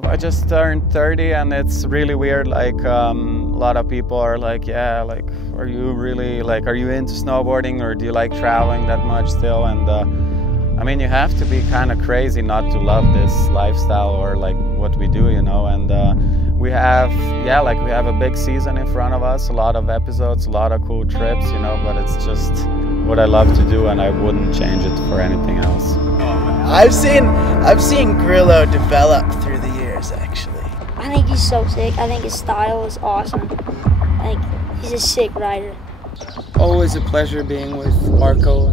I just turned 30 and it's really weird, like a lot of people are like, yeah, like, are you really, like, are you into snowboarding or do you like traveling that much still? And I mean, you have to be kind of crazy not to love this lifestyle or like what we do, you know. And we have, yeah, like we have a big season in front of us, a lot of episodes, a lot of cool trips, you know, but it's just what I love to do and I wouldn't change it for anything else. I've seen Grillo develop through the years, actually. I think he's so sick. I think his style is awesome. I think he's a sick rider. Always a pleasure being with Marko.